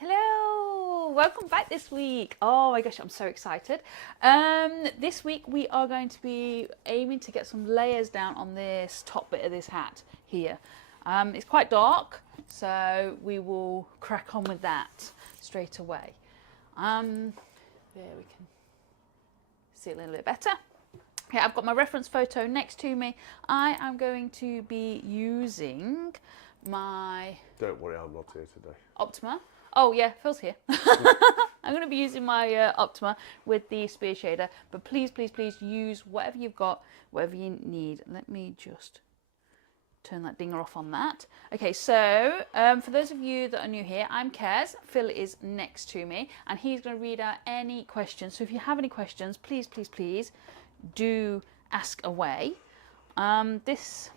Hello, welcome back this week. Oh my gosh, I'm so excited. This week we are going to be aiming to get some layers down on this top bit of this hat here. It's quite dark, so we will crack on with that straight away. There we can see a little bit better. Okay, I've got my reference photo next to me. I am going to be using my... Don't worry, I'm not here today. Optima. Oh yeah, Phil's here. I'm going to be using my Optima with the spear shader, but please, please, please use whatever you've got, whatever you need. Let me just turn that dinger off on that. Okay, so for those of you that are new here, I'm Kez. Phil is next to me, and he's going to read out any questions. So if you have any questions, please, please, please do ask away. This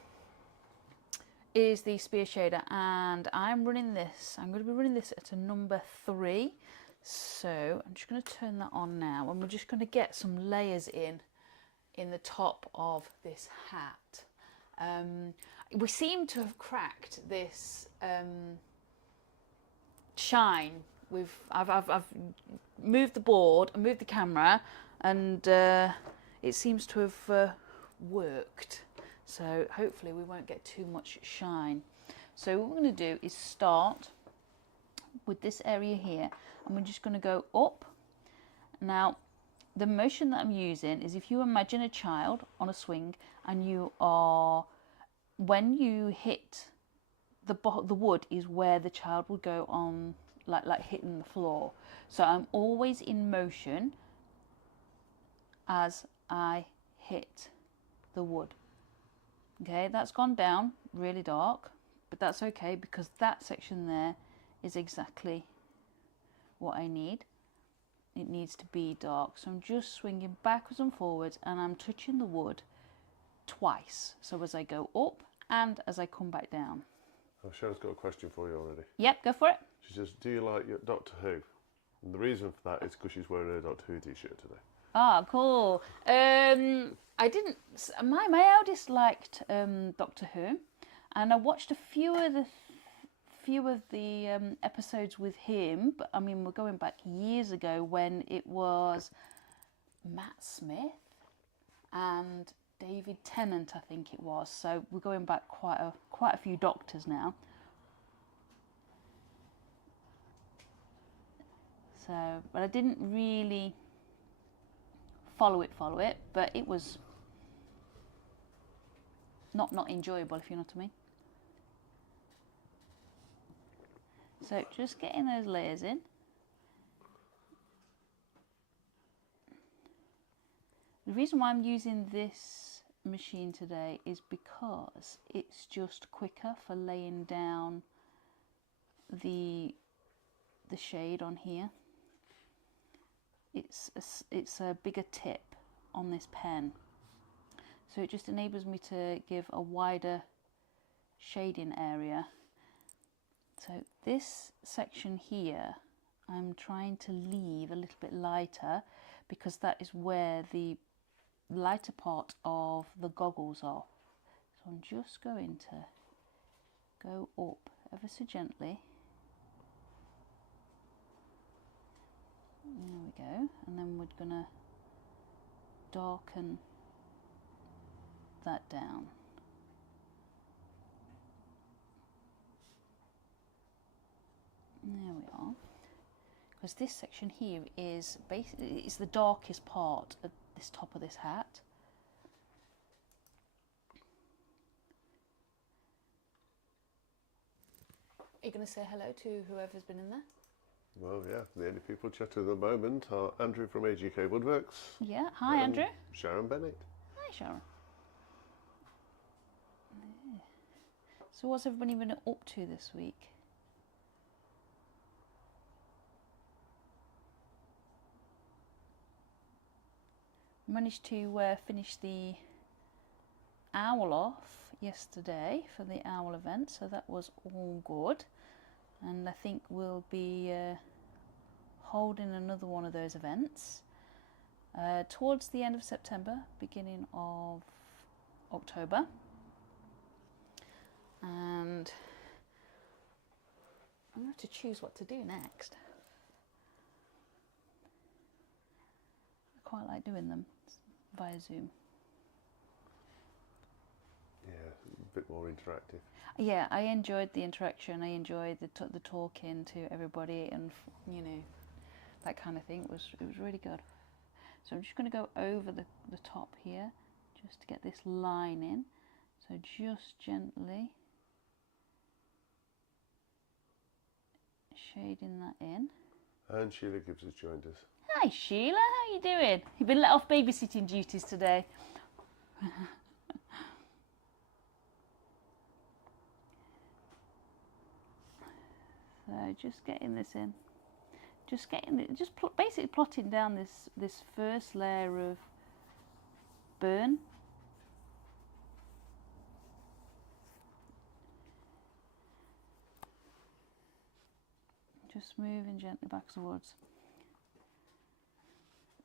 is the spear shader, and I'm running this. I'm going to be running this at a number 3. So I'm just going to turn that on now, and we're just going to get some layers in the top of this hat. We seem to have cracked this shine. I've moved the board, moved the camera, and it seems to have worked. So hopefully we won't get too much shine. So what we're going to do is start with this area here, and we're just going to go up. Now the motion that I'm using is, if you imagine a child on a swing, and you are, when you hit the wood is where the child will go on, like hitting the floor. So I'm always in motion as I hit the wood. Okay, that's gone down really dark, but that's okay because that section there is exactly what I need. It needs to be dark. So I'm just swinging backwards and forwards, and I'm touching the wood twice. So as I go up and as I come back down. Oh, Cheryl's got a question for you already. Yep, go for it. She says, do you like your Doctor Who? And the reason for that is because she's wearing a Doctor Who t-shirt today. Ah, cool. I didn't. My eldest liked Doctor Who, and I watched a few of the episodes with him. But I mean, we're going back years ago when it was Matt Smith and David Tennant, I think it was. So we're going back quite a few Doctors now. So, but I didn't really follow it, but it was not enjoyable, if you know what I mean. So just getting those layers in. The reason why I'm using this machine today is because it's just quicker for laying down the shade on here. It's a bigger tip on this pen, so it just enables me to give a wider shading area. So this section here I'm trying to leave a little bit lighter, because that is where the lighter part of the goggles are. So I'm just going to go up ever so gently. There we go, and then we're gonna darken that down. There we are. Because this section here is basically, it's the darkest part of this top of this hat. Are you going to say hello to whoever's been in there? Well, yeah, the only people chatting at the moment are Andrew from AGK Woodworks. Yeah, hi Andrew. Sharon Bennett. Hi Sharon. Yeah. So what's everybody been up to this week? Managed to finish the owl off yesterday for the owl event, so that was all good. And I think we'll be holding another one of those events towards the end of September, beginning of October. And I'm going to have to choose what to do next. I quite like doing them via Zoom. Yeah, a bit more interactive. Yeah, I enjoyed the interaction. I enjoyed the talking to everybody, and you know, that kind of thing. It was really good. So I'm just going to go over the top here, just to get this line in. So just gently shading that in. And Sheila Gibbs has joined us. Hi Sheila, how you doing? You've been let off babysitting duties today. So just getting this in, basically plotting down this first layer of burn. Just moving gently back towards.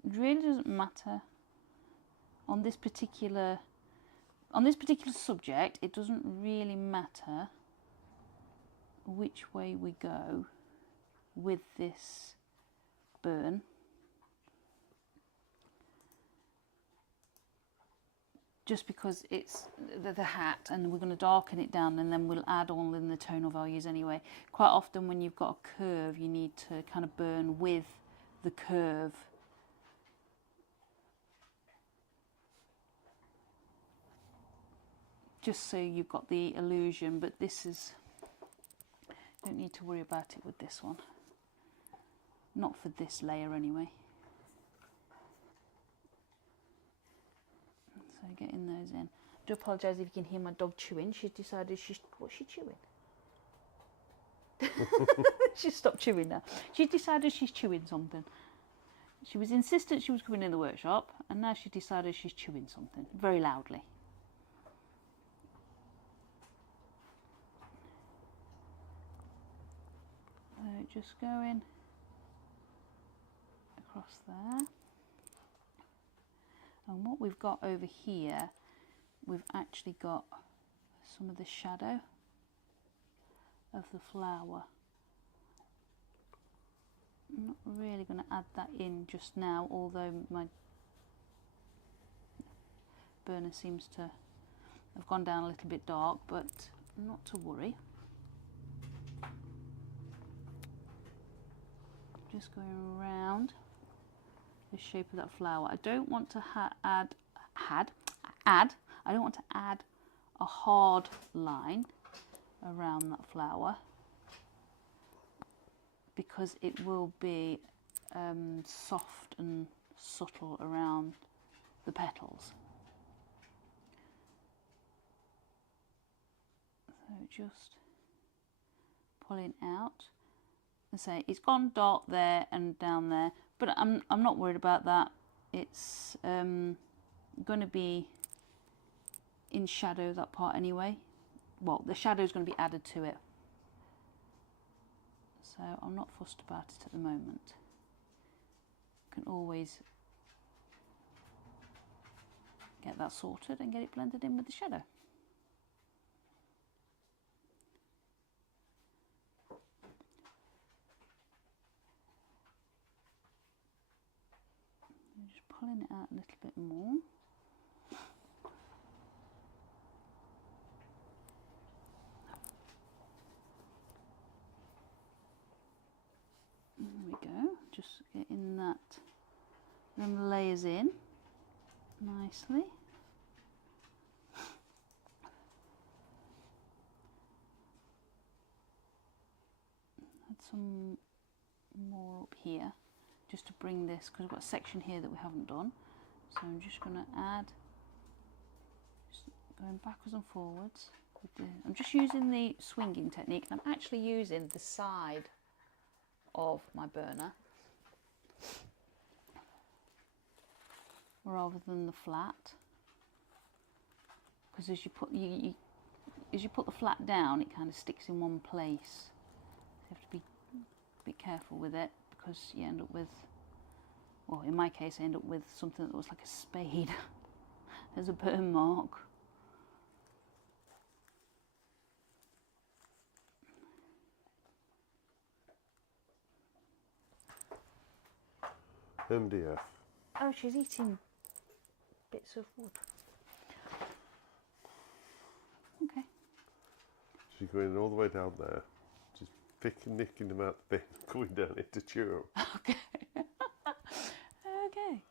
It really doesn't matter on this particular subject. It doesn't really matter which way we go with this burn. Just because it's the hat, and we're going to darken it down, and then we'll add all in the tonal values anyway. Quite often when you've got a curve, you need to kind of burn with the curve. Just so you've got the illusion, but this is, don't need to worry about it with this one. Not for this layer anyway. So getting those in. I do apologise if you can hear my dog chewing. She's decided what's she chewing? She's stopped chewing now. She's decided she's chewing something. She was insistent she was coming in the workshop, and now she's decided she's chewing something very loudly. So just going across there. And what we've got over here, we've actually got some of the shadow of the flower. I'm not really going to add that in just now, although my burner seems to have gone down a little bit dark, but not to worry. Just going around the shape of that flower. I don't want to add a hard line around that flower, because it will be soft and subtle around the petals. So just pulling out. And say it's gone dark there and down there, but I'm not worried about that. It's going to be in shadow, that part anyway. Well, the shadow is going to be added to it, so I'm not fussed about it at the moment. Can always get that sorted and get it blended in with the shadow. Just pulling it out a little bit more. There we go. Just getting them layers in nicely. Add some more up here, just to bring this, because we've got a section here that we haven't done. So I'm just going to add, just going backwards and forwards. I'm just using the swinging technique. I'm actually using the side of my burner rather than the flat, because as you put the flat down, it kind of sticks in one place. So you have to be a bit careful with it, because you end up with, well, in my case I end up with something that looks like a spade as a burn mark. MDF. Oh, she's eating bits of wood. Okay. She's going all the way down there, just nicking them out the bin, going down it to chew them. Okay. Okay.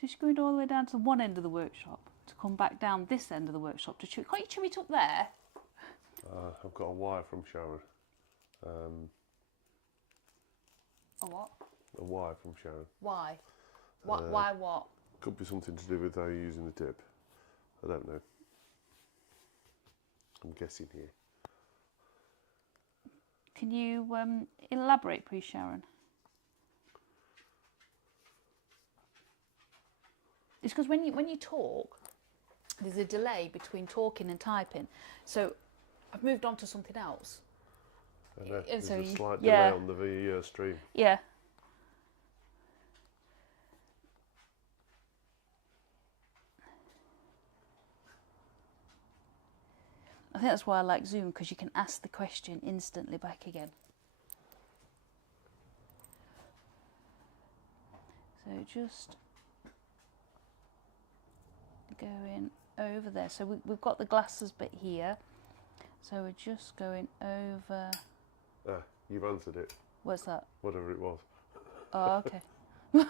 So she's going all the way down to one end of the workshop to come back down this end of the workshop to chew. Can't you chew it up there? I've got a wire from Sharon. A what? A wire from Sharon. Why? Why what? Could be something to do with how you're using the tip. I don't know. I'm guessing here. Can you elaborate, please, Sharon? It's because when you talk, there's a delay between talking and typing. So I've moved on to something else. I know. And There's so a you- slight yeah. delay on the stream. Yeah. I think that's why I like Zoom, because you can ask the question instantly back again. So just going over there. So we've got the glasses bit here. So we're just going over. Ah, you've answered it. What's that? Whatever it was. Oh, okay. Well,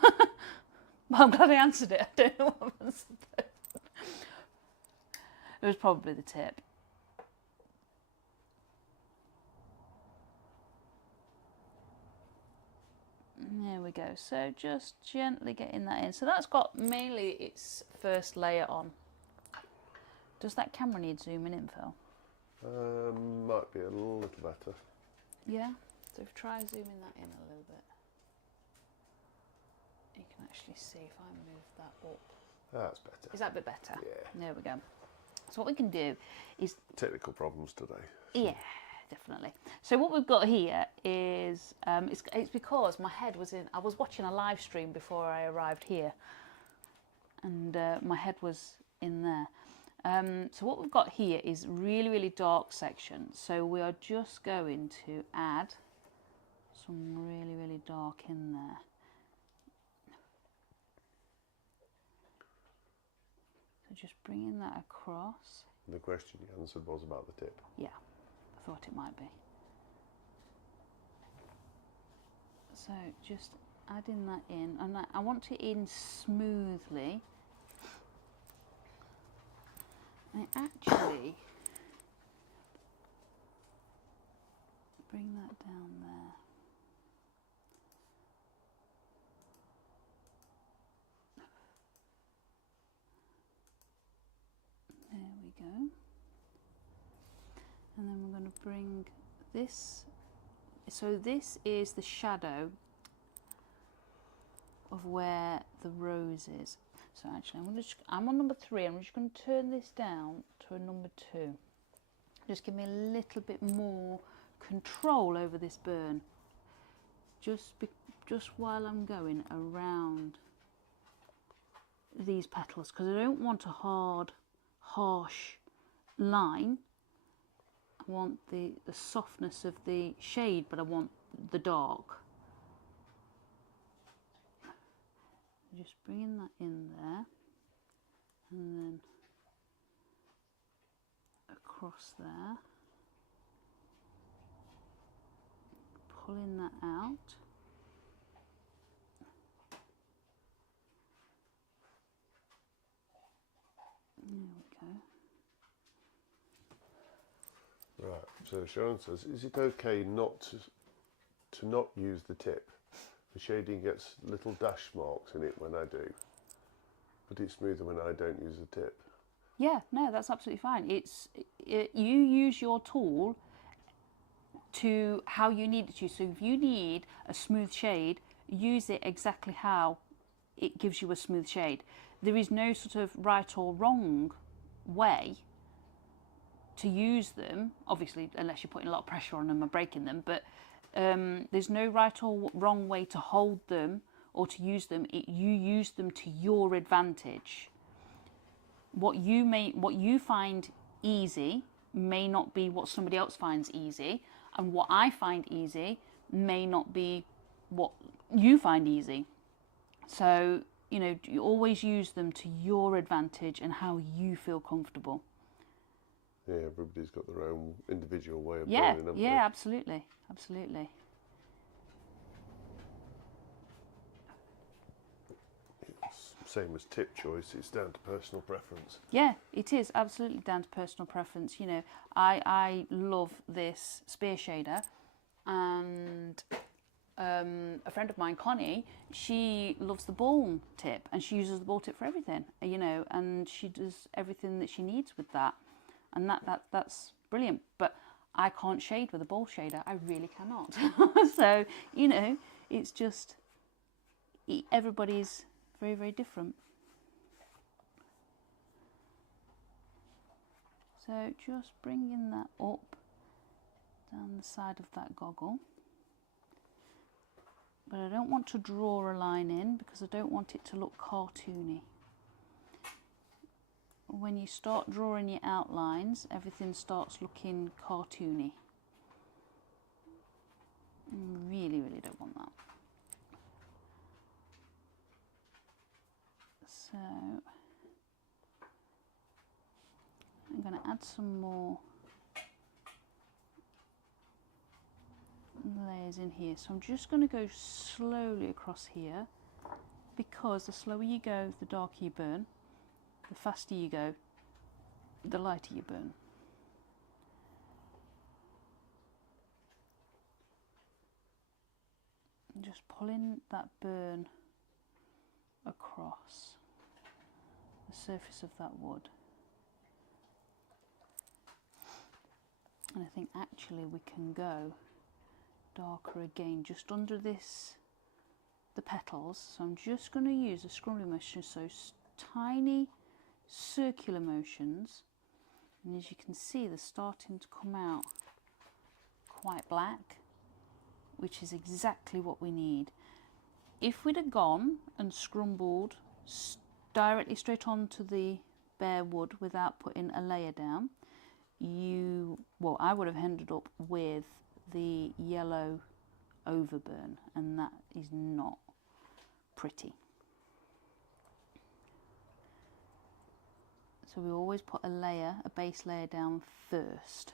I'm glad I answered it. I don't know what I answered it. It was probably the tip. There we go. So just gently getting that in. So that's got mainly its first layer on. Does that camera need zooming in, Phil? Might be a little better. Yeah. So try zooming that in a little bit. You can actually see if I move that up. That's better. Is that a bit better? Yeah. There we go. So what we can do is... Technical problems today. Yeah, definitely. So what we've got here is... it's because my head was in... I was watching a live stream before I arrived here. And my head was in there. So what we've got here is really, really dark section. So we are just going to add some really, really dark in there. So just bringing that across. The question you answered was about the tip. Yeah, I thought it might be. So just adding that in, and I want it in smoothly. And actually bring that down there. There we go. And then we're going to bring this. So this is the shadow of where the rose is. So actually, I'm on number 3. I'm just going to turn this down to a number 2. Just give me a little bit more control over this burn. Just while I'm going around these petals, because I don't want a hard, harsh line. I want the softness of the shade, but I want the dark. Just bringing that in there, and then across there, pulling that out. There we go. Right, so Sharon says, is it okay not to not use the tip? The shading gets little dash marks in it when I do, but it's smoother when I don't use the tip. Yeah, no, that's absolutely fine. You use your tool to how you need it to. So if you need a smooth shade, use it exactly how it gives you a smooth shade. There is no sort of right or wrong way to use them, obviously, unless you're putting a lot of pressure on them and breaking them, but there's no right or wrong way to hold them or to use them. You use them to your advantage. What you find easy may not be what somebody else finds easy, and what I find easy may not be what you find easy. So, you know, you always use them to your advantage and how you feel comfortable. Yeah, everybody's got their own individual way of Yeah, burning, haven't yeah, they? absolutely, absolutely. Same as tip choice, it's down to personal preference. Yeah, it is absolutely down to personal preference. You know, I love this spear shader, and a friend of mine, Connie, she loves the ball tip, and she uses the ball tip for everything, you know, and she does everything that she needs with that, and that's brilliant. But I can't shade with a ball shader, I really cannot. So, you know, it's just, everybody's very, very different. So just bringing that up down the side of that goggle. But I don't want to draw a line in because I don't want it to look cartoony. When you start drawing your outlines, everything starts looking cartoony. Really, really don't want that. So I'm going to add some more layers in here. So I'm just going to go slowly across here, because the slower you go, the darker you burn. The faster you go, the lighter you burn. And just pulling that burn across the surface of that wood. And I think actually we can go darker again just under this, the petals. So I'm just going to use a scrumbly motion, so tiny circular motions, and as you can see they're starting to come out quite black, which is exactly what we need. If we'd have gone and scrumbled directly straight onto the bare wood without putting a layer down, I would have ended up with the yellow overburn, and that is not pretty. So we always put a base layer down first.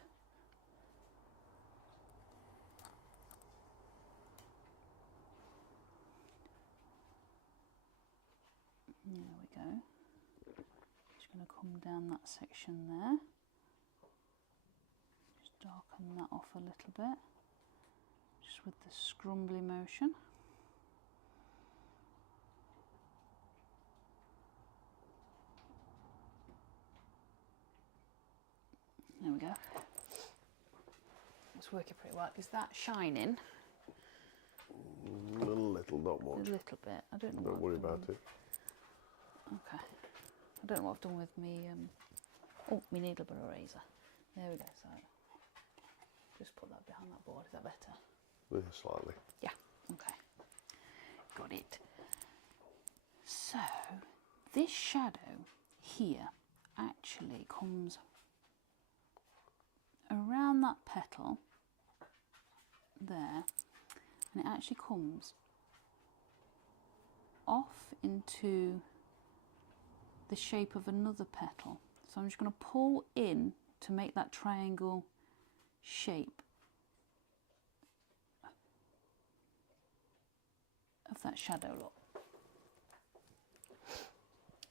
There we go. Just going to come down that section there. Just darken that off a little bit, just with the scrumbly motion. There we go. It's working pretty well. Is that shining? A little, not much. A little bit. I don't know. Don't worry about it. Okay. I don't know what I've done with me. My needle bar eraser. There we go. So just put that behind that board. Is that better? Yeah, slightly. Yeah. Okay. Got it. So this shadow here actually comes around that petal there, and it actually comes off into the shape of another petal. So I'm just going to pull in to make that triangle shape of that shadow look.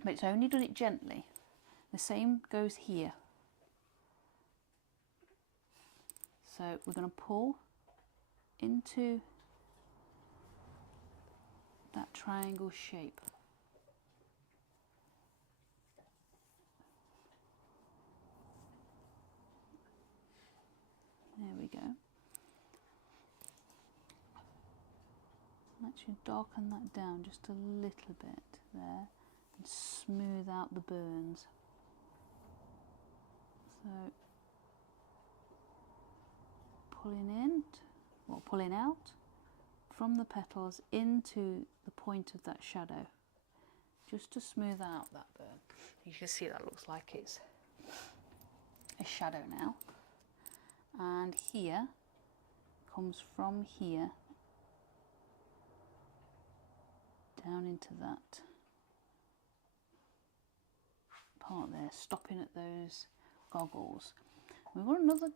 But it's only done it gently. The same goes here. So we're going to pull into that triangle shape. There we go. Actually darken that down just a little bit there and smooth out the burns. So pulling out from the petals into the point of that shadow, just to smooth out that burn. You can see that looks like it's a shadow now. And here comes from here down into that part there, stopping at those goggles. We've got another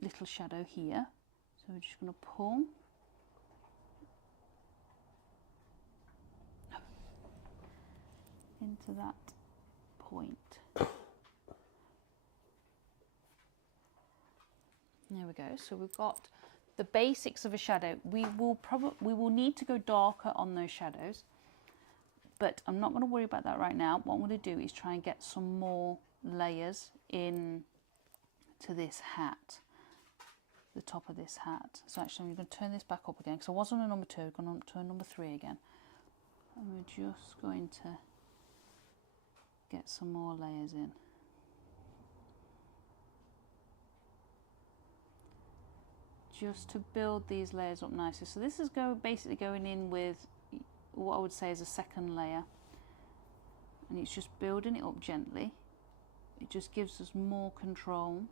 little shadow here, so we're just going to pull into that point. There we go. So we've got the basics of a shadow. We will need to go darker on those shadows, but I'm not going to worry about that right now. What I'm going to do is try and get some more layers in to this hat, the top of this hat. So actually I'm going to turn this back up again because I was on a number 2, I'm going to turn number 3 again. And we're just going to get some more layers in. Just to build these layers up nicely. So this is basically going in with what I would say is a second layer, and it's just building it up gently. It just gives us more control.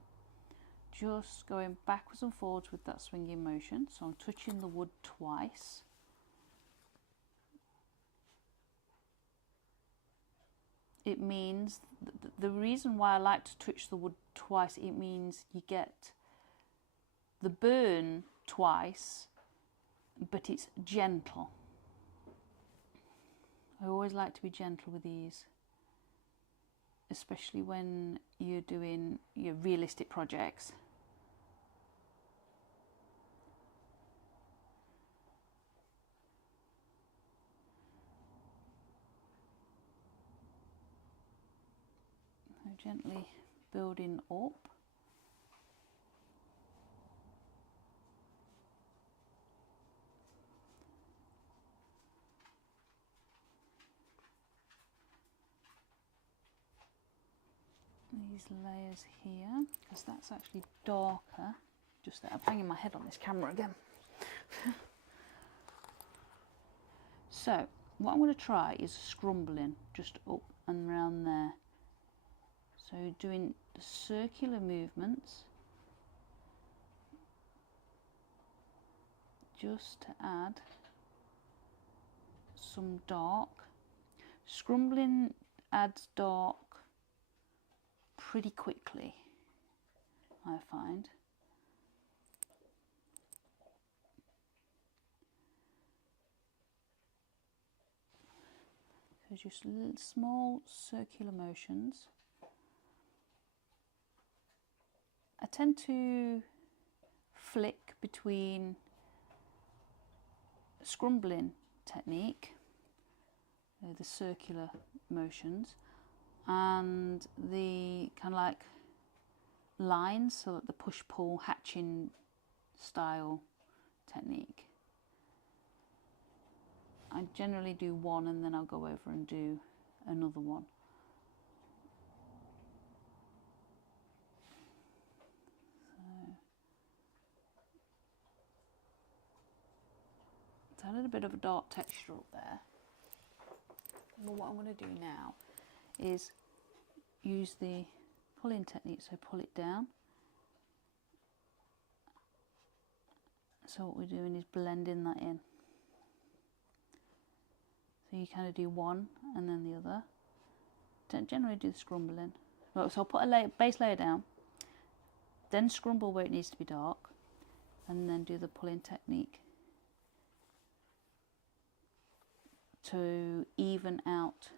Just going backwards and forwards with that swinging motion. So I'm touching the wood twice. It means, the reason why I like to touch the wood twice, it means you get the burn twice, but it's gentle. I always like to be gentle with these, especially when you're doing your realistic projects. So gently building up. These layers here, because that's actually darker. Just that I'm banging my head on this camera again. So what I'm going to try is scrumbling just up and around there. So doing the circular movements just to add some dark. Scrumbling adds dark pretty quickly, I find. So just little small circular motions. I tend to flick between scrumbling technique, the circular motions, and the kind of like lines, so like the push-pull hatching style technique. I generally do one and then I'll go over and do another one. So it's a little bit of a dark texture up there. But what I'm going to do now is use the pull-in technique, so pull it down. So what we're doing is blending that in. So you kind of do one and then the other. Don't generally do the scrumbling. So I'll put a base layer down, then scrumble where it needs to be dark, and then do the pull-in technique to even out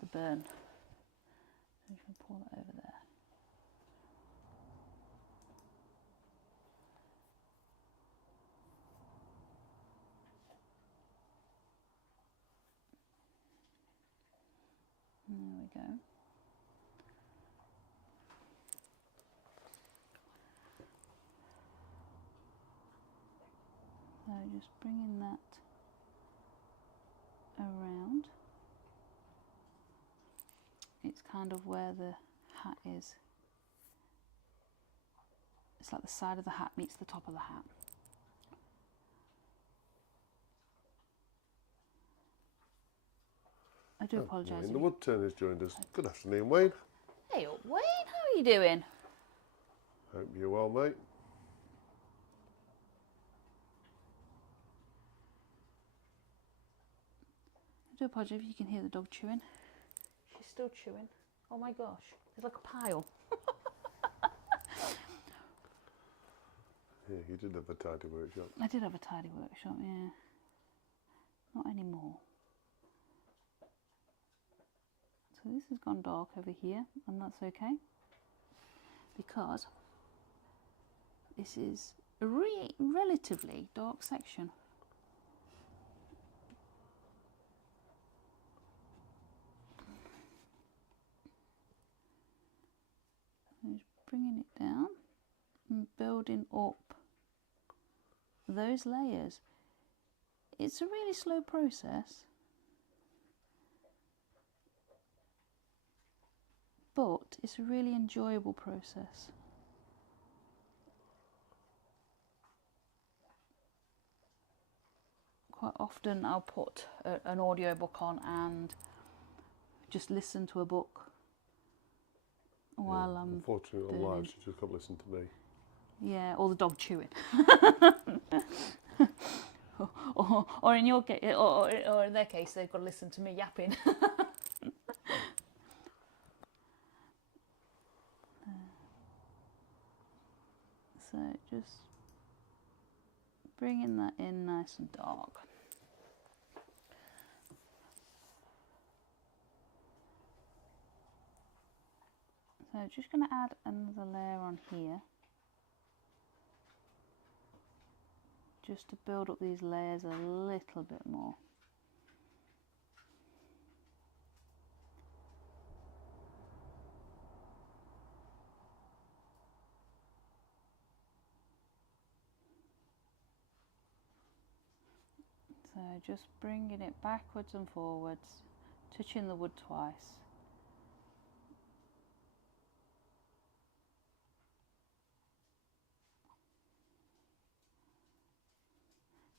the burn. So you can pull that over there. There we go. So just bringing that around. It's kind of where the hat is. It's like the side of the hat meets the top of the hat. I do apologise. The wood turner's joined us. Good afternoon, Wayne. Hey up, Wayne, how are you doing? Hope you're well, mate. do apologise if you can hear the dog chewing. She's still chewing. Oh my gosh, there's like a pile. Yeah, you did have a tidy workshop. I did have a tidy workshop, yeah. Not anymore. So this has gone dark over here, and that's okay, because this is a relatively dark section. Just bringing it down and building up those layers. It's a really slow process, but it's a really enjoyable process. Quite often I'll put an audiobook on and just listen to a book while I'm unfortunately on live, she just can't listen to me. Yeah, or the dog chewing. or in your case, or in their case, they've got to listen to me yapping. So just bringing that in nice and dark. So just going to add another layer on here, just to build up these layers a little bit more. So just bringing it backwards and forwards, touching the wood twice.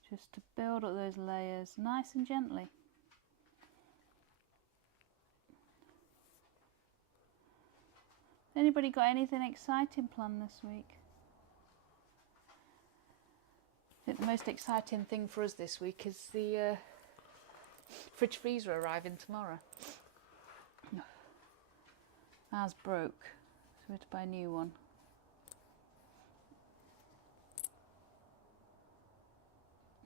Just to build up those layers nice and gently. Anybody got anything exciting planned this week? I think the most exciting thing for us this week is the fridge freezer arriving tomorrow. Ours broke, so we had to buy a new one.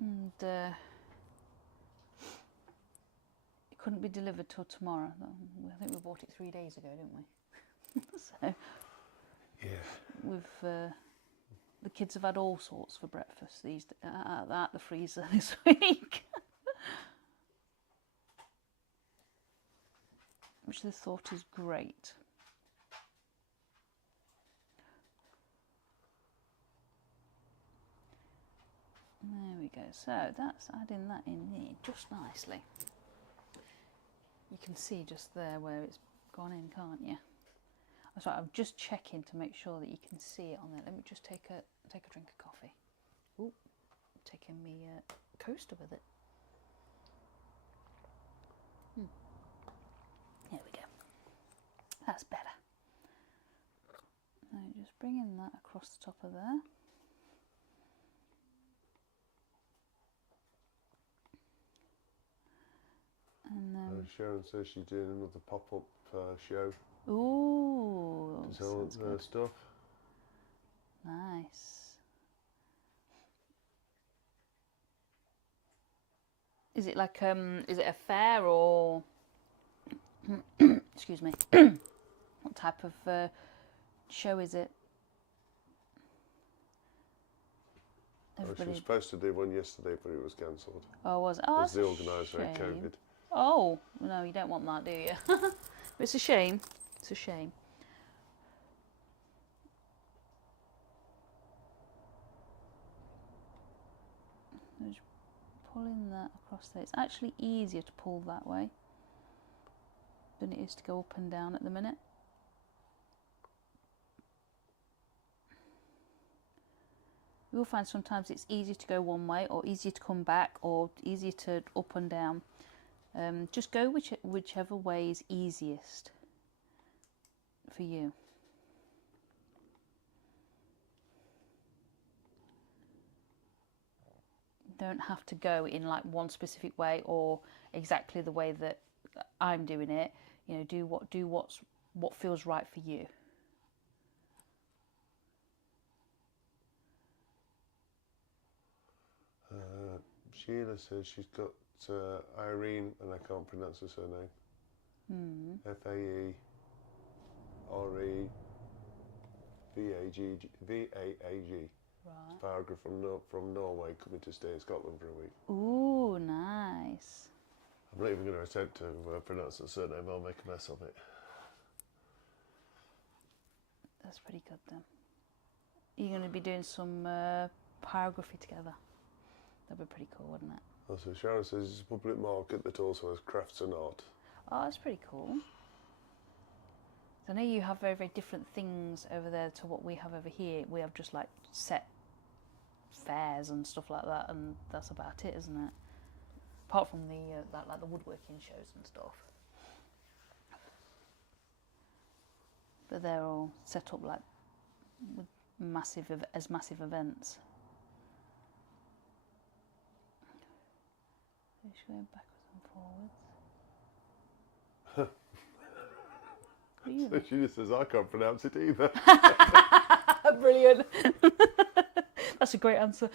And it couldn't be delivered till tomorrow. I think we bought it 3 days ago, didn't we? So yeah, we've the kids have had all sorts for breakfast at the freezer this week, which they thought is great. There we go. So that's adding that in there just nicely. You can see just there where it's gone in, can't you? That's right, I'm just checking to make sure that you can see it on there. Let me just take a drink of coffee. Ooh, taking me coaster with it. There we go. That's better. So just bringing that across the top of there. And then Sharon says she's doing another pop-up show. ooh, to sell her stuff. Nice. Is it like is it a fair or excuse me? What type of show is it? She was supposed to do one yesterday, but it was cancelled. Oh, was it? Oh, Because that's the a organiser had shame. COVID. Oh, no, you don't want that, do you? It's a shame. It's a shame. Just pulling that across there. It's actually easier to pull that way than it is to go up and down at the minute. You'll find sometimes it's easier to go one way or easier to come back or easier to up and down. Just go whichever way is easiest for you. don't have to go in like one specific way or exactly the way that I'm doing it. You know, do what feels right for you. Sheila says she's got Irene, and I can't pronounce her surname. Fae Revaag. Right. Pyrography from Norway, coming to stay in Scotland for a week. Ooh, nice. I'm not even going to attempt to pronounce the surname. I'll make a mess of it. That's pretty good then. You're going to be doing some pyrography together. That'd be pretty cool, wouldn't it? Also, Sharon says it's a public market that also has crafts and art. Oh, that's pretty cool. I know you have very, very different things over there to what we have over here. We have just like set fairs and stuff like that, and that's about it, isn't it? Apart from the like the woodworking shows and stuff. But they're all set up like with massive events. Just going backwards and forwards. So she just says, I can't pronounce it either. Brilliant. That's a great answer.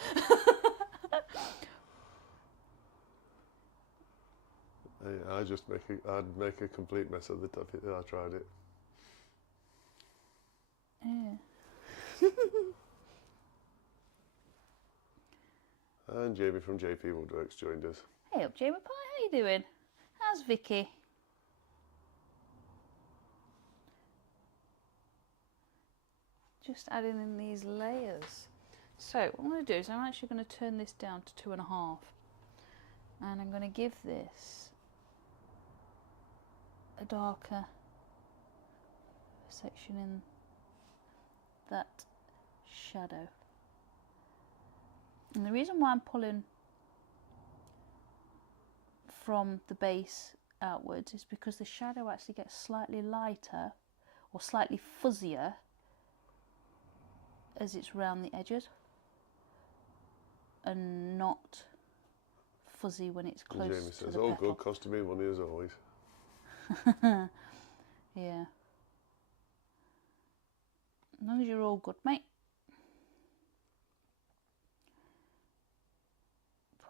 I'd make a complete mess of it if I tried it. Yeah. And Jamie from JP Woodworks joined us. Hey up, Jamie Pie, how you doing? How's Vicky? Just adding in these layers. So what I'm going to do is I'm actually going to turn this down to 2.5, and I'm going to give this a darker section in that shadow. And the reason why I'm pulling from the base outwards is because the shadow actually gets slightly lighter or slightly fuzzier as it's round the edges, and not fuzzy when it's close Jamie to says, the "Oh, petal." good, costing me money as always." Yeah. As long as you're all good, mate.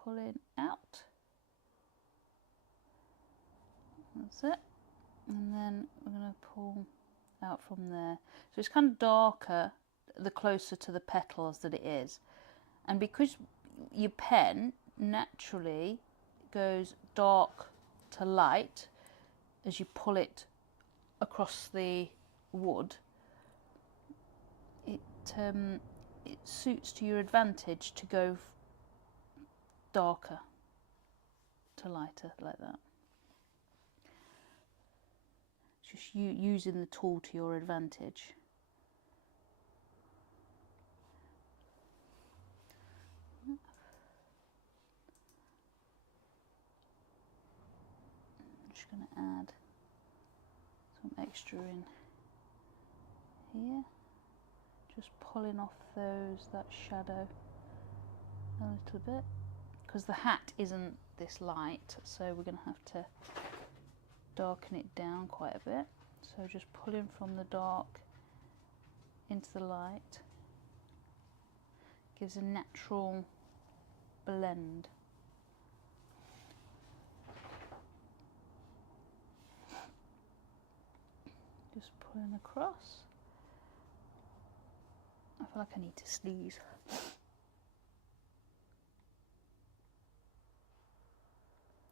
Pulling out. That's it. And then we're going to pull out from there. So it's kind of darker the closer to the petals that it is. And because your pen naturally goes dark to light as you pull it across the wood, it suits to your advantage to go darker to lighter like that. Just using the tool to your advantage. I'm just going to add some extra in here, just pulling off that shadow a little bit, because the hat isn't this light, so we're going to have to darken it down quite a bit. So just pulling from the dark into the light gives a natural blend. Just pulling across. I feel like I need to sneeze.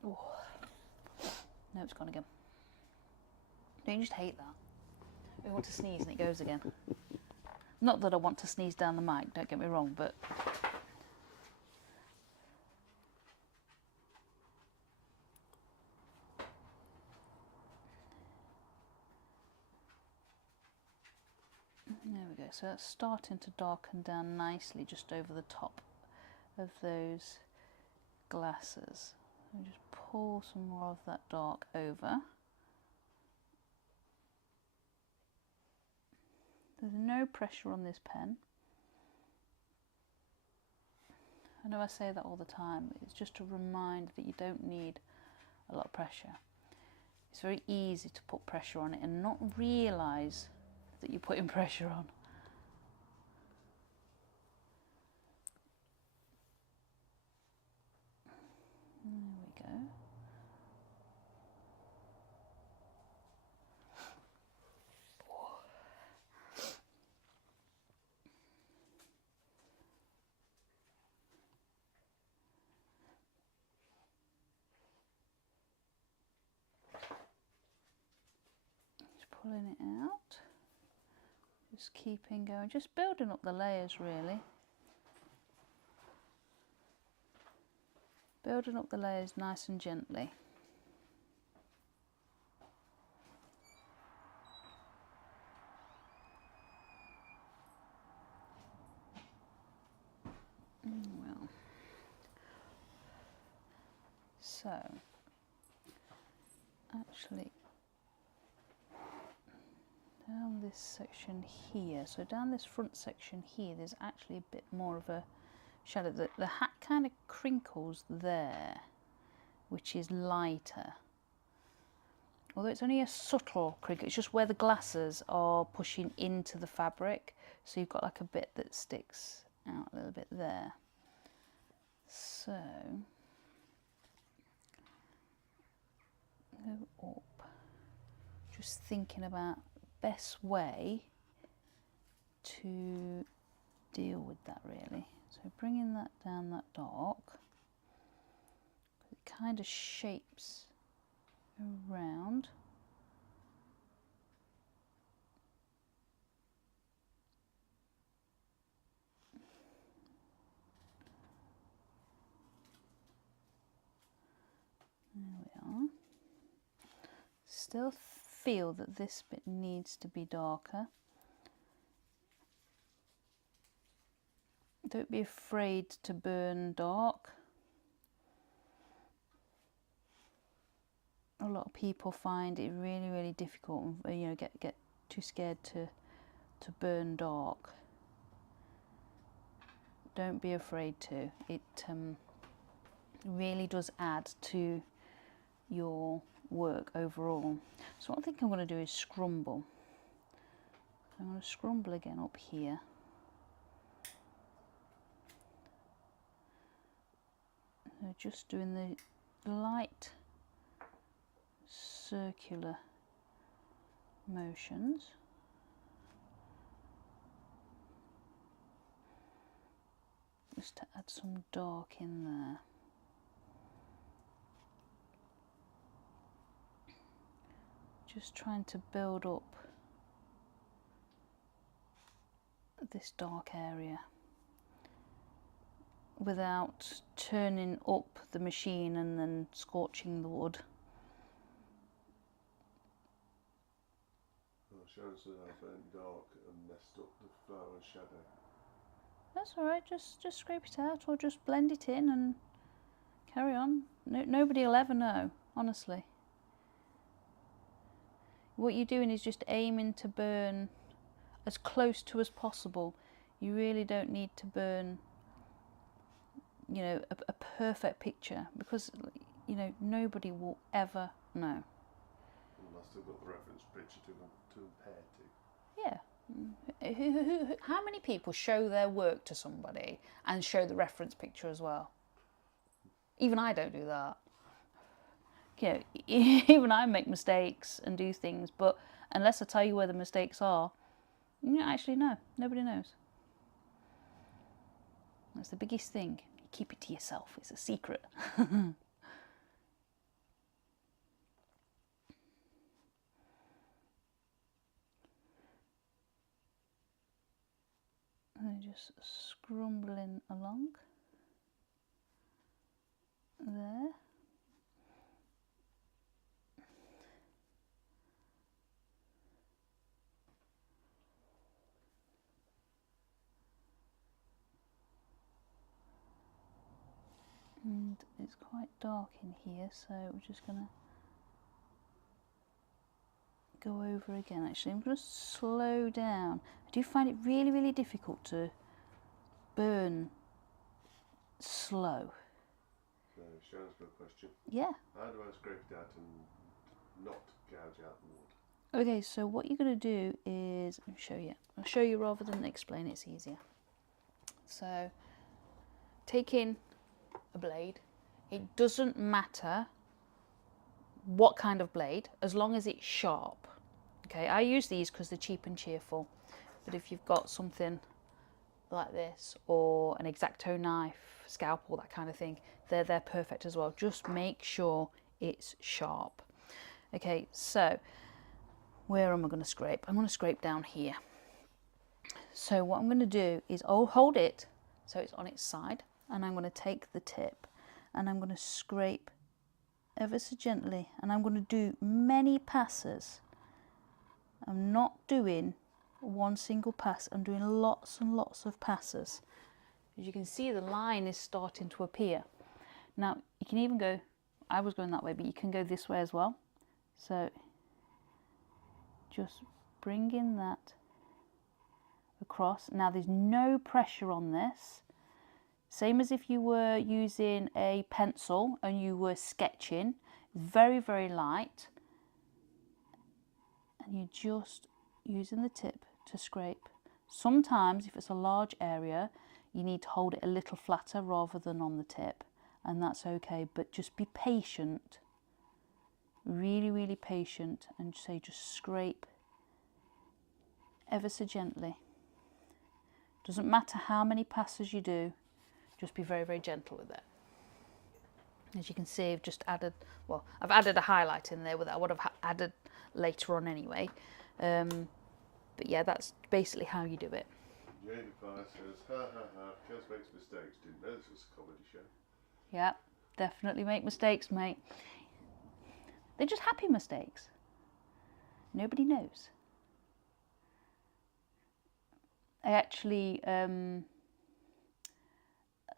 Oh. No, it's gone again. Don't you just hate that? We want to sneeze and it goes again. Not that I want to sneeze down the mic, don't get me wrong, but there we go. So that's starting to darken down nicely just over the top of those glasses. And just pull some more of that dark over. There's no pressure on this pen. I know I say that all the time, but it's just to remind that you don't need a lot of pressure. It's very easy to put pressure on it and not realise that you're putting pressure on. There we go. Pulling it out, just keeping going, just building up the layers really. Building up the layers nice and gently. Well, so actually down this section here, so down this front section here, there's actually a bit more of a shadow. The hat kind of crinkles there, which is lighter. Although it's only a subtle crinkle, it's just where the glasses are pushing into the fabric. So you've got like a bit that sticks out a little bit there. So, go up. Just thinking about best way to deal with that really. So bringing that down that dark, it kind of shapes around. There we are. Still feel that this bit needs to be darker. Don't be afraid to burn dark. A lot of people find it really, really difficult, and you know, get too scared to burn dark. Don't be afraid to. It really does add to your work overall. So what I think I'm going to do is scrumble. So I'm going to scrumble again up here. So just doing the light circular motions. Just to add some dark in there. Just trying to build up this dark area without turning up the machine and then scorching the wood. Sharon said I burnt dark and messed up the flower shadow. That's alright, just scrape it out or just blend it in and carry on. Nobody will ever know, honestly. What you're doing is just aiming to burn as close to as possible. You really don't need to burn, you know, a perfect picture, because, you know, nobody will ever know. Well, I've still got the reference picture to compare to. Yeah. How many people show their work to somebody and show the reference picture as well? Even I don't do that. You know, even I make mistakes and do things, but unless I tell you where the mistakes are, you don't actually know. Nobody knows. That's the biggest thing. You keep it to yourself. It's a secret. And just scrumbling along there. And it's quite dark in here, so we're just going to go over again. Actually, I'm going to slow down. I do find it really, really difficult to burn slow. So, Sharon's got a question. Yeah. How do I scrape it out and not gouge out the wood? Okay, so what you're going to do is, I'll show you. I'll show you rather than explain, it's easier. So, take in a blade. It doesn't matter what kind of blade, as long as it's sharp. Okay, I use these because they're cheap and cheerful. But if you've got something like this, or an X-Acto knife, scalpel, that kind of thing, they're perfect as well. Just make sure it's sharp. Okay, so where am I going to scrape? I'm going to scrape down here. So what I'm going to do is I'll hold it so it's on its side, and I'm going to take the tip and I'm going to scrape ever so gently, and I'm going to do many passes. I'm not doing one single pass, I'm doing lots and lots of passes. As you can see, the line is starting to appear. Now you can even go, I was going that way, but you can go this way as well. So just bring in that across. Now there's no pressure on this, same as if you were using a pencil and you were sketching. Very, very light, and you're just using the tip to scrape. Sometimes if it's a large area, you need to hold it a little flatter rather than on the tip, and that's okay, but just be patient, really, really patient, and say just scrape ever so gently. Doesn't matter how many passes you do, just be very, very gentle with it. As you can see, I've just added, well, I've added a highlight in there with that. I would have added later on anyway. But yeah, that's basically how you do it. Jane Fire says, ha ha ha, Kez makes mistakes. Didn't know this was a comedy show. Yeah, definitely make mistakes, mate. They're just happy mistakes. Nobody knows. I actually,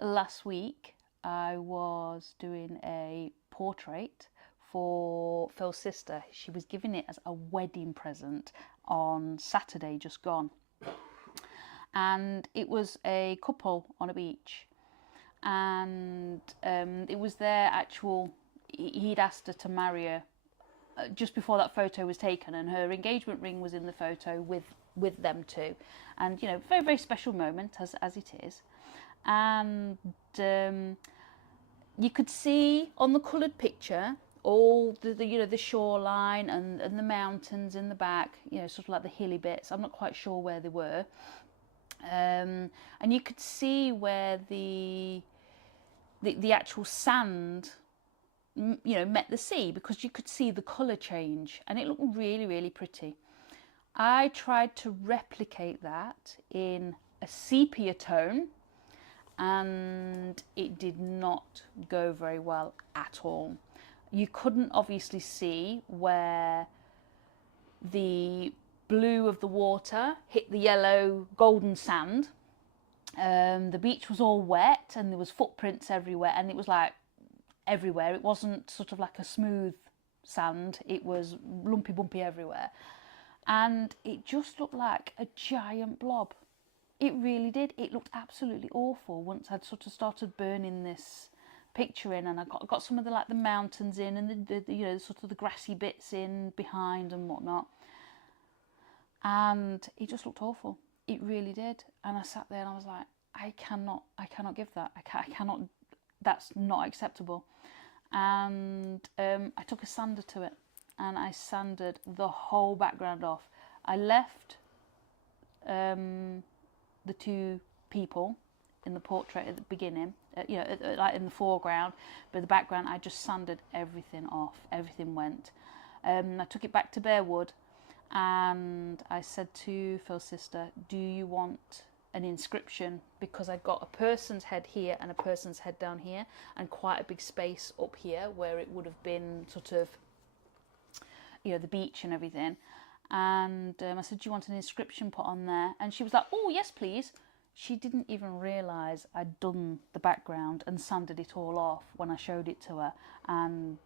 last week, I was doing a portrait for Phil's sister. She was giving it as a wedding present on Saturday just gone, and it was a couple on a beach, and it was their actual, he'd asked her to marry her just before that photo was taken, and her engagement ring was in the photo with them too, and you know, very, very special moment as it is. And you could see on the coloured picture all the you know, the shoreline and the mountains in the back, you know, sort of like the hilly bits. I'm not quite sure where they were, and you could see where the actual sand, you know, met the sea, because you could see the colour change, and it looked really, really pretty. I tried to replicate that in a sepia tone, and it did not go very well at all. You couldn't obviously see where the blue of the water hit the yellow golden sand. The beach was all wet and there was footprints everywhere, and it was like everywhere. It wasn't sort of like a smooth sand, it was lumpy bumpy everywhere, and it just looked like a giant blob. It really did. It looked absolutely awful once I'd sort of started burning this picture in, and I got some of the, like, the mountains in, and the you know, sort of the grassy bits in behind and whatnot, and it just looked awful. It really did. And I sat there and I was like, I cannot give that. I cannot. That's not acceptable. And I took a sander to it, and I sanded the whole background off. I left the two people in the portrait at the beginning, you know, like in the foreground, but the background I just sanded everything off. Everything went. I took it back to Bearwood, and I said to Phil's sister, do you want an inscription? Because I got a person's head here and a person's head down here, and quite a big space up here where it would have been sort of, you know, the beach and everything. And I said, do you want an inscription put on there? And she was like, oh yes please. She didn't even realise I'd done the background and sanded it all off when I showed it to her, and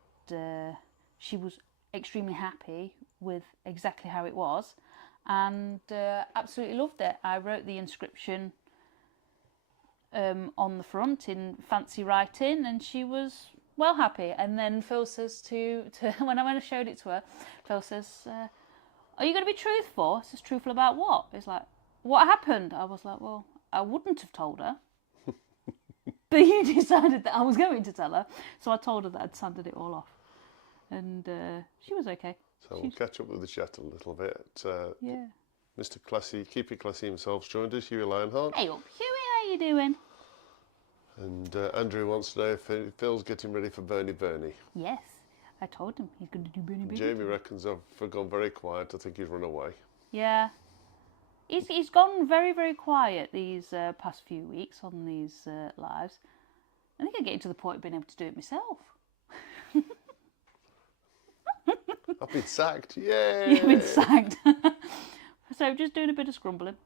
she was extremely happy with exactly how it was, and absolutely loved it. I wrote the inscription on the front in fancy writing, and she was well happy. And then Phil says to when I showed it to her, Phil says, "Are you going to be truthful?" I says, "Truthful about what?" It's like, "What happened?" I was like, "Well, I wouldn't have told her." But you decided that I was going to tell her, so I told her that I'd sanded it all off, and she was okay. So we'll catch up with the chat a little bit. Yeah. Mr. Classy, Keep It Classy himself's joined us, Huey Lionheart. Hey up, Huey, how you doing? And Andrew wants to know if Phil's getting ready for Bernie. Yes, I told him he's going to do Bernie. Jamie reckons I've gone very quiet. I think he's run away. Yeah. He's gone very, very quiet these past few weeks on these lives. I think I'm getting to the point of being able to do it myself. I've been sacked, yay! You've been sacked. So just doing a bit of scrumbling.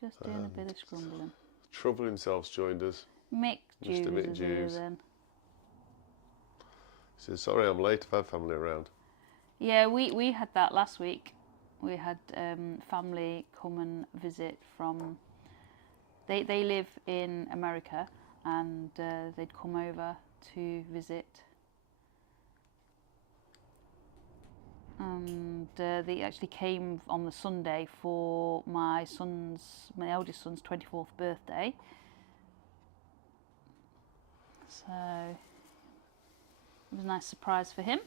Just doing a bit of scrumbling. Trouble himself's joined us. Mick Mr. Mick Jews is here Jews. then. He says, sorry I'm late, I've had family around. Yeah, we had that last week. We had family come and visit from... They live in America, and they'd come over to visit. And they actually came on the Sunday for my eldest son's 24th birthday. So it was a nice surprise for him.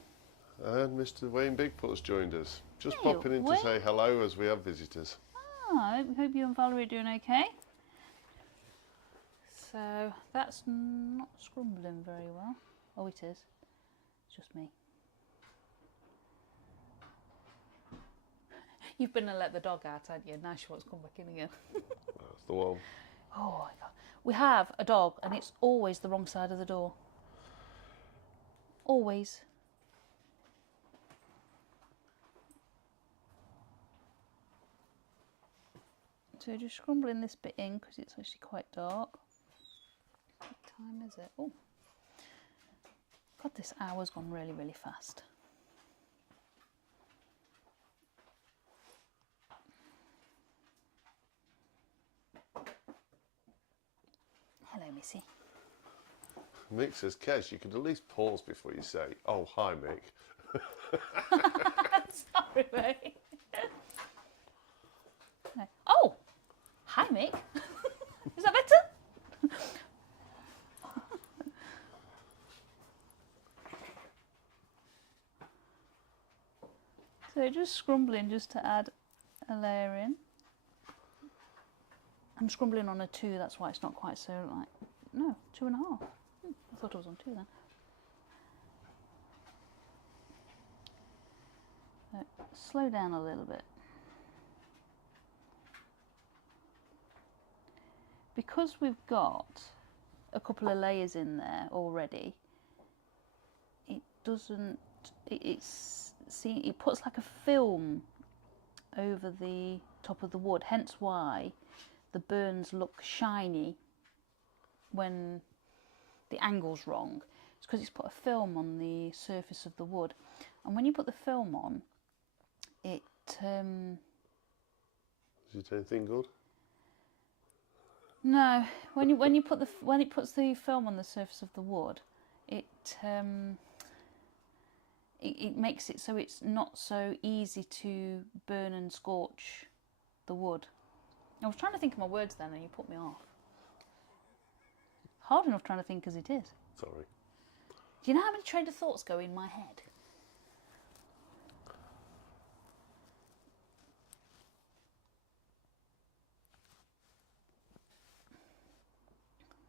And Mr. Wayne Bigfoot's joined us. Just Hey, popping in to Wayne. say hello as we have visitors. Oh, I hope you and Valerie are doing okay. So that's not scrumbling very well. Oh, it is. It's just me. You've been and let the dog out, haven't you? Now she wants to come back in again. That's the one. Oh my God. We have a dog and it's always the wrong side of the door. Always. So just scrumbling this bit in because it's actually quite dark. What time is it? Oh, God, this hour's gone really, really fast. Hello, Missy. Mick says, Kez, you could at least pause before you say, oh, hi, Mick. Sorry, mate. No. Oh, hi, Mick. Is that better? So just scrumbling just to add a layer in. I'm scrumbling on a 2, that's why it's not quite so like, no, 2.5. I thought I was on 2 then. So, slow down a little bit. Because we've got a couple of layers in there already, it doesn't, it puts like a film over the top of the wood, hence why the burns look shiny when the angle's wrong. It's because it's put a film on the surface of the wood, and when you put the film on, it Is it anything good? no, when it puts the film on the surface of the wood, it makes it so it's not so easy to burn and scorch the wood. I was trying to think of my words then and you put me off. Hard enough trying to think as it is. Sorry. Do you know how many train of thoughts go in my head?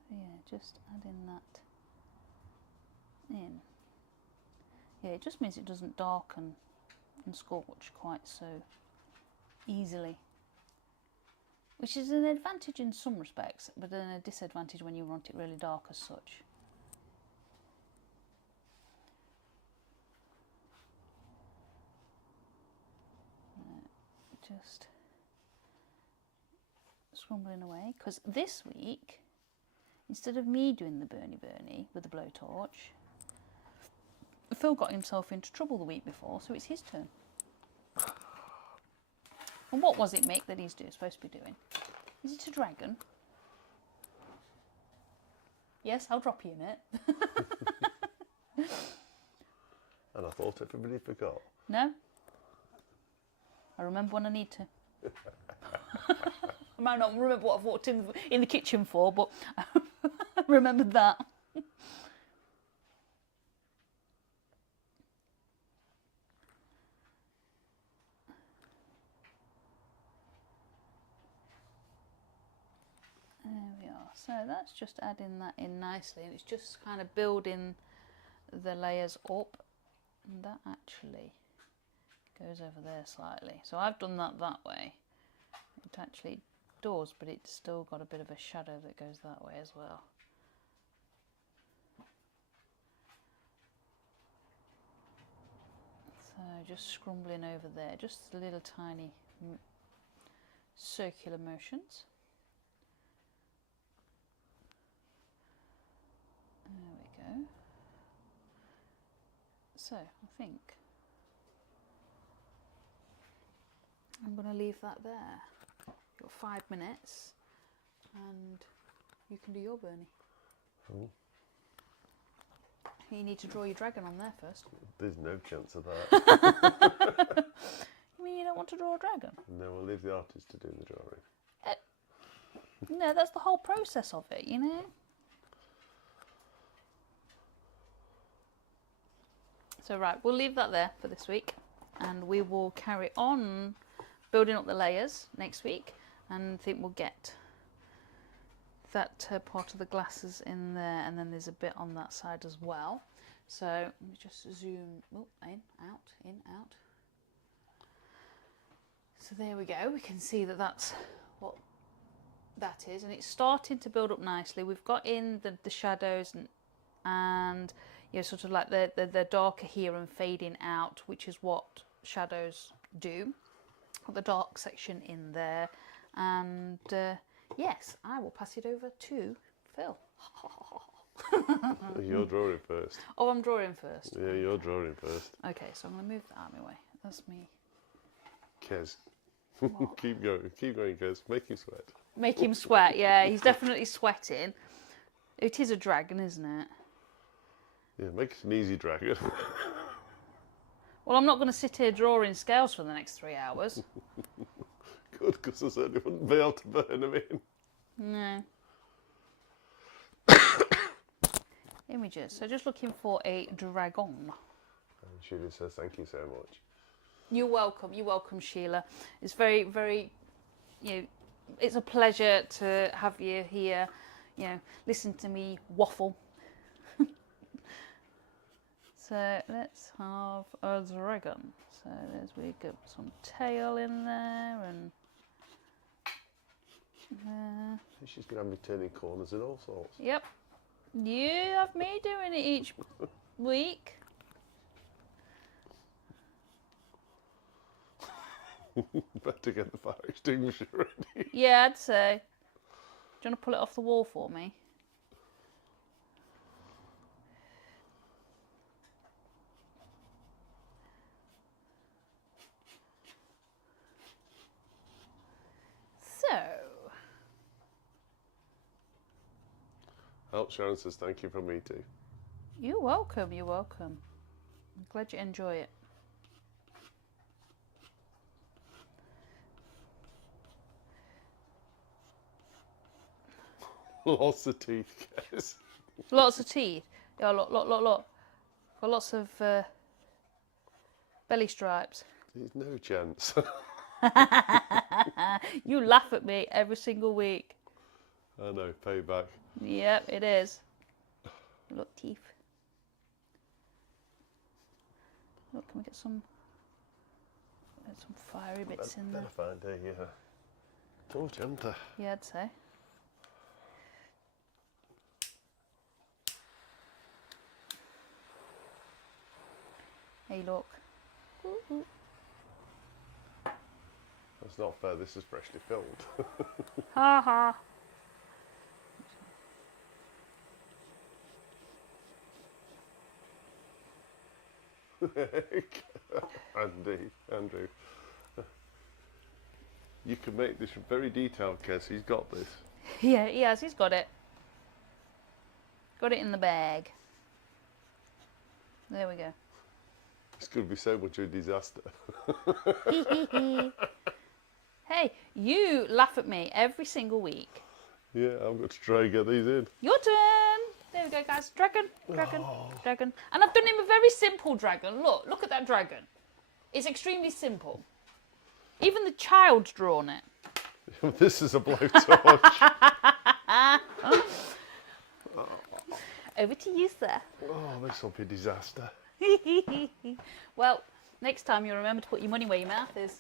Yeah, just adding that in. Yeah, it just means it doesn't darken and scorch quite so easily. Which is an advantage in some respects, but then a disadvantage when you want it really dark as such. Just scrumbling away, because this week, instead of me doing the Bernie with the blowtorch, Phil got himself into trouble the week before, so it's his turn. And what was it, Mick, that he's supposed to be doing? Is it a dragon? Yes, I'll drop you in it. And I thought everybody forgot. No? I remember when I need to. I might not remember what I've walked in the kitchen for, but I remembered that. There we are. So that's just adding that in nicely, and it's just kind of building the layers up. And that actually goes over there slightly. So I've done that way. It actually does, but it's still got a bit of a shadow that goes that way as well. So just scrumbling over there, just little tiny circular motions. There we go. So I think I'm going to leave that there. You've got 5 minutes and you can do your Bernie. Oh. You need to draw your dragon on there first. There's no chance of that. You mean you don't want to draw a dragon? No, we'll leave the artist to do the drawing. No, that's the whole process of it, you know? So right, we'll leave that there for this week and we will carry on building up the layers next week, and I think we'll get that part of the glasses in there, and then there's a bit on that side as well. So let me just zoom in, out. So there we go, we can see that that's what that is, and it's starting to build up nicely. We've got in the shadows and you know, sort of like the darker here and fading out, which is what shadows do. The dark section in there, and yes, I will pass it over to Phil. You're drawing first. Oh, I'm drawing first. Yeah, you're drawing first. Okay, so I'm going to move that out of my way. That's me. Kez. Keep going, Kez. Make him sweat. Make him sweat, yeah, he's definitely sweating. It is a dragon, isn't it? Yeah, make it an easy dragon. Well, I'm not going to sit here drawing scales for the next 3 hours. Good, because I certainly wouldn't be able to burn them in. No. Images. So just looking for a dragon. And Sheila says thank you so much. You're welcome, Sheila. It's very, very, you know, it's a pleasure to have you here, you know, listen to me waffle. So let's have a dragon. So we got some tail in there and there. She's going to have me turning corners and all sorts. Yep. You have me doing it each week. Better get the fire extinguisher ready. Yeah, I'd say. Do you want to pull it off the wall for me? So. Oh, Sharon says thank you from me too. You're welcome, you're welcome. I'm glad you enjoy it. Lots of teeth, guys. Lots of teeth. Yeah, look. Got lots of belly stripes. There's no chance. You laugh at me every single week. I know, payback. Yep, it is. Look, teeth. Look, can we get some fiery bits in there? Better find a torch, haven't I? Yeah, I'd say. Hey, look. Ooh. That's not fair, this is freshly filled. Ha ha. Andrew. You can make this very detailed, Kez. He's got this. Yeah, he has. He's got it. Got it in the bag. There we go. It's going to be so much of a disaster. Hey, you laugh at me every single week. Yeah, I'm going to try and get these in. Your turn. There we go, guys. Dragon, dragon, dragon. And I've done him a very simple dragon. Look at that dragon. It's extremely simple. Even the child's drawn it. This is a blowtorch. Over to you, sir. Oh, this will be a disaster. Well, next time you'll remember to put your money where your mouth is.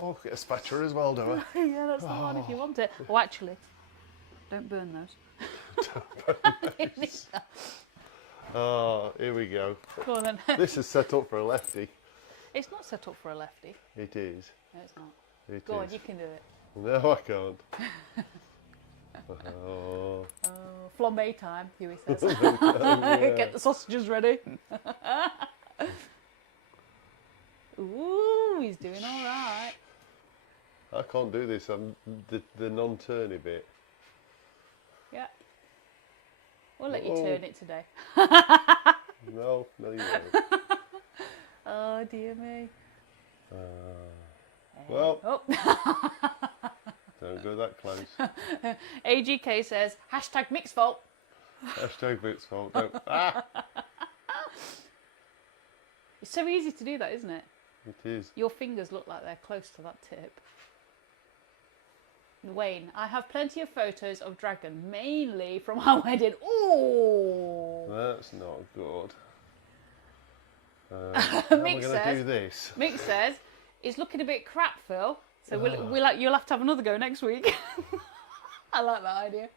Oh, get a spatula as well, do I? Yeah, that's the one if you want it. Oh, actually, don't burn those. Oh, here we go. Go on then. This is set up for a lefty. It's not set up for a lefty. It is. No, it's not. It Go on, is. you can do it. No, I can't. Oh. Flambe time, Huey says. Yeah. Get the sausages ready. Ooh, he's doing all right. I can't do this. I'm the non-turny bit. Yeah. We'll let you turn it today. No, you won't. Oh, dear me. Well, Oh. don't go that close. AGK says, hashtag mix fault. Hashtag bit's fault. Don't. Ah! It's so easy to do that, isn't it? It is. Your fingers look like they're close to that tip. Wayne, I have plenty of photos of dragon, mainly from our wedding. Ooh! That's not good. How am I going to do this? Mick says, it's looking a bit crap, Phil. So you'll have to have another go next week. I like that idea.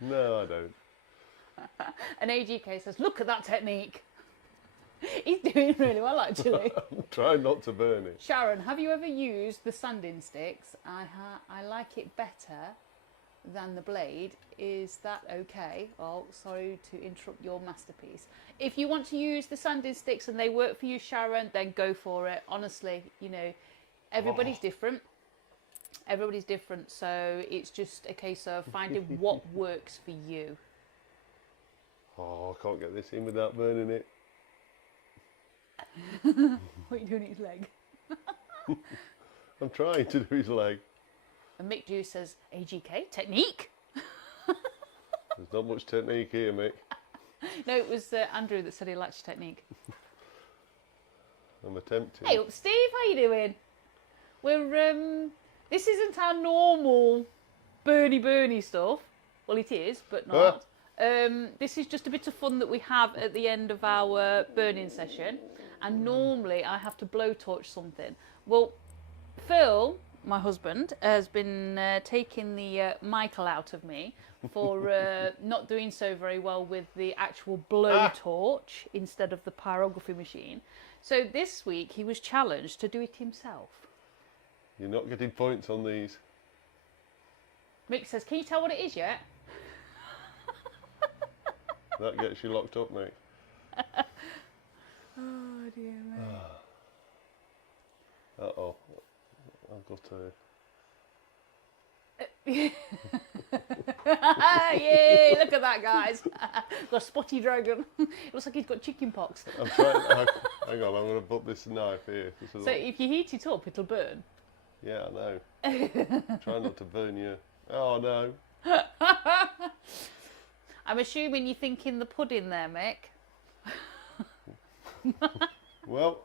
No, I don't. And AGK says, look at that technique. He's doing really well, actually. I'm trying not to burn it. Sharon, have you ever used the sanding sticks? I like it better than the blade. Is that okay? Oh, sorry to interrupt your masterpiece. If you want to use the sanding sticks and they work for you, Sharon, then go for it. Honestly, you know, everybody's different. Everybody's different, so it's just a case of finding what works for you. Oh, I can't get this in without burning it. What are you doing at his leg? I'm trying to do his leg. And Mick Dew says, AGK, technique? There's not much technique here, Mick. No, it was Andrew that said he liked your technique. I'm attempting. Hey up, Steve, how you doing? We're, this isn't our normal burny stuff. Well, it is, but not. This is just a bit of fun that we have at the end of our burning session. And normally I have to blowtorch something. Well, Phil, my husband, has been taking the Michael out of me for not doing so very well with the actual blowtorch instead of the pyrography machine. So this week he was challenged to do it himself. You're not getting points on these. Mick says, can you tell what it is yet? That gets you locked up, Mick. Oh dear me. Uh-oh. I've got a... Yay, look at that, guys. Got a spotty dragon. It looks like he's got chicken pox. I'm trying... Hang on, I'm going to put this knife here. So if you heat it up, it'll burn. Yeah, I know. Try not to burn you. Oh, no. I'm assuming you're thinking the pudding there, Mick. Well,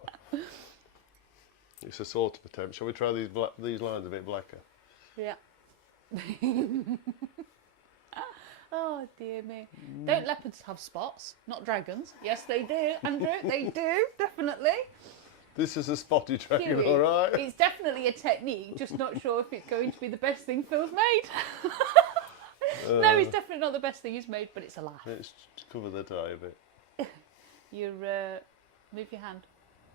it's a sort of attempt. Shall we try these lines a bit blacker? Yeah. Oh dear me. Don't leopards have spots? Not dragons. Yes, they do, Andrew. They do, definitely. This is a spotty dragon, Huey, all right? it's definitely a technique, just not sure if it's going to be the best thing Phil's made. No, it's definitely not the best thing he's made, but it's a laugh. Let's cover that eye a bit. Move your hand.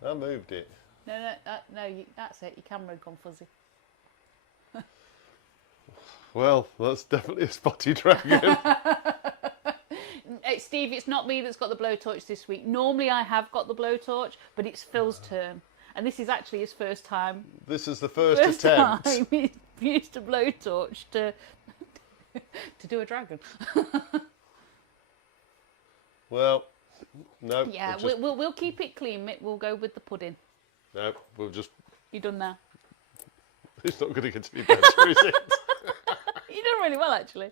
I moved it. No, that's it. Your camera had gone fuzzy. Well, that's definitely a spotty dragon. Hey, Steve, it's not me that's got the blowtorch this week. Normally I have got the blowtorch, but it's Phil's turn. And this is actually his first time. This is the first attempt. Time he used a blowtorch to do a dragon. Well, no. Yeah, we'll keep it clean, Mick. We'll go with the pudding. No, we'll just... You done now? It's not going to get any better, is it? You done really well, actually.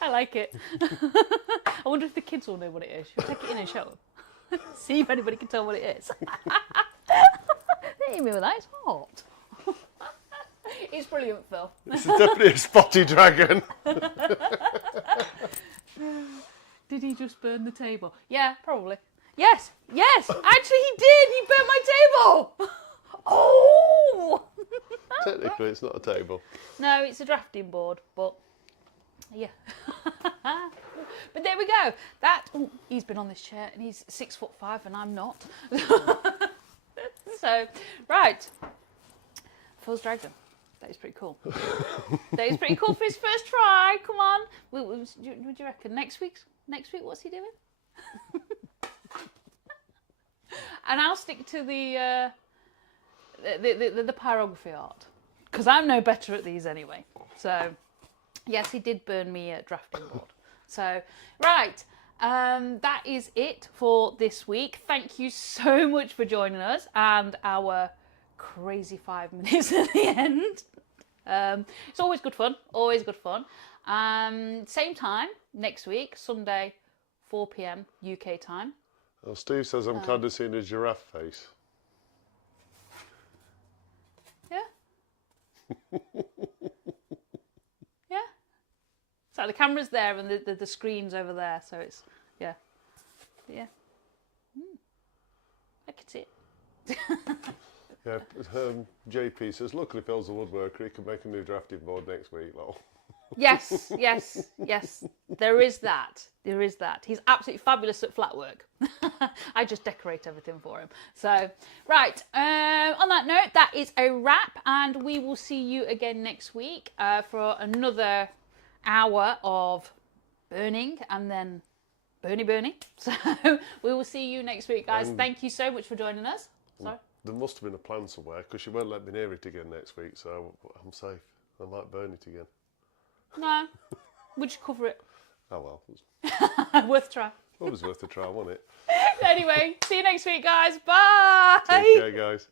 I like it. I wonder if the kids will know what it is. Should we take it in and show them? See if anybody can tell what it is. They hit me with that. It's hot. It's brilliant, Phil. This is definitely a spotty dragon. Did he just burn the table? Yeah, probably. Yes, actually he did. He burnt my table. Oh! Technically, it's not a table. No, it's a drafting board, but yeah. But there we go. He's been on this chair and he's 6'5" and I'm not. So, right. Phil's dragon. That is pretty cool. That is pretty cool for his first try. Come on. What do you reckon? Next week, what's he doing? And I'll stick to the pyrography art because I'm no better at these anyway. So, yes, he did burn me a drafting board. So, right. That is it for this week. Thank you so much for joining us and our crazy 5 minutes at the end. It's always good fun. Always good fun. Same time next week, Sunday, 4 p.m. UK time. Well, Steve says I'm kind of seeing a giraffe face. Yeah. Yeah. So the camera's there and the screen's over there. So it's, yeah. Yeah. I can see it. Yeah, JP says, luckily Phil's a woodworker, he can make a new drafting board next week, lol. Yes. There is that. He's absolutely fabulous at flat work. I just decorate everything for him. So, right. On that note, that is a wrap, and we will see you again next week for another hour of burning and then burny. So, we will see you next week, guys. Thank you so much for joining us. Sorry. There must have been a plan somewhere because she won't let me near it again next week, so I'm safe. I might burn it again. No, we'll just cover it. Oh well. Worth a try. Always worth a try, wasn't it? Anyway, see you next week, guys. Bye. Take care, guys.